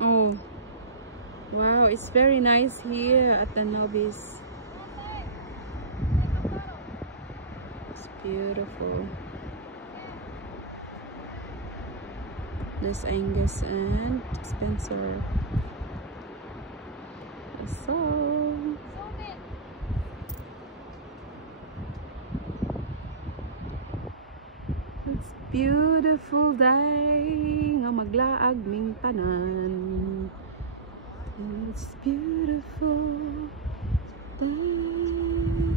Oh, wow, it's very nice here at the Nobis. It's beautiful. There's Angus and Spencer. So it's beautiful day nga maglaag ming tanan. It's beautiful day.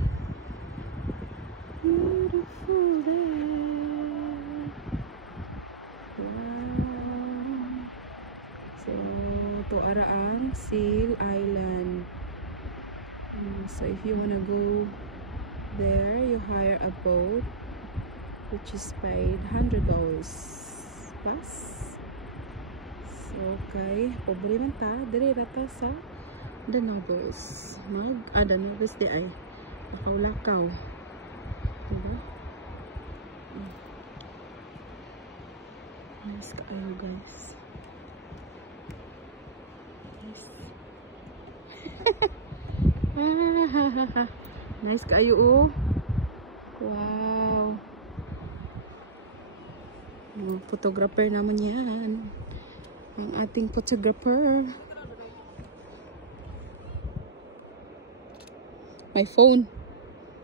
Beautiful day. Wow. So to araan Seal Island. So if you wanna go there, you hire a boat which is paid $100 plus. So okay, pobre man ta diri rata sa The Nobis. The Nobis di ay lakaw-lakaw. Diba? Nice kayo guys. Yes. Nice kayo oh. Wow. Photographer naman yan. Ang ating photographer. My phone.